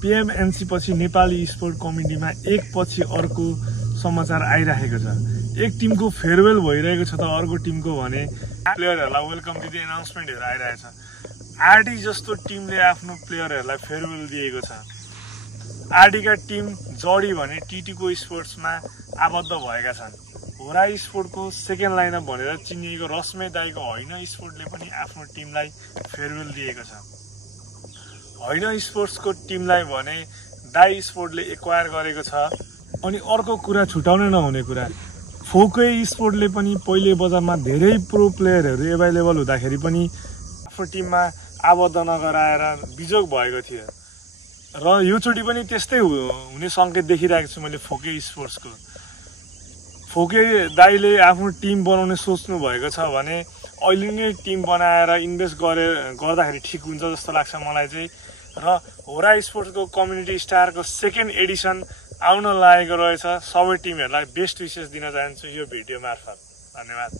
PMNC पछि Nepali sport कमिटीमा एक पछि अर्को समाचार आइरहेको छ। एक टिमको फेयरवेल भइरहेको छ त अर्को टिमको भने प्लेयरहरूलाई वेलकम दिँदै एनाउन्समेन्टहरू आइरहेछ। आरडी जस्तो टिमले आफ्नो प्लेयरहरूलाई फेयरवेल दिएको छ। आरडीका टिम जडी भने टिटीको स्पोर्ट्समा आबद्ध भएका छन्। होरा स्पोर्टको सेकेन्ड लाइनअप भनेर चिनिएको रश्मे दाईको होइन स्पोर्टले पनि आफ्नो टिमलाई फेयरवेल दिएको छ। होइन स्पोर्ट्सको टिमलाई भने दाई स्पोर्टले एक्वायर गरेको छ। अनि अर्को कुरा छुटाउनै नहुने कुरा, फोकै स्पोर्टले पनि पहिले बजारमा धेरै प्रो प्लेयरहरू एभाइलेबल हुँदाखेरि पनि आफ्नो टिममा आबद्ध नगराएर बिजोग भएको थियो र योचोटि पनि त्यस्तै हुने सङ्केत देखिरहेको छु मैले फोकै स्पोर्ट्सको। फोके दाईले आफ्नो टिम बनाउने सोच्नु भएको छ भने अहिले नै टिम बनाएर इन्भेस्ट गर्दाखेरि ठिक हुन्छ जस्तो लाग्छ मलाई चाहिँ। र होरा स्पोर्ट्सको कम्युनिटी स्टारको सेकेन्ड एडिसन आउन लागेको रहेछ। सबै टिमहरूलाई बेस्ट विशेष दिन चाहन्छु यो भिडियो मार्फत। धन्यवाद।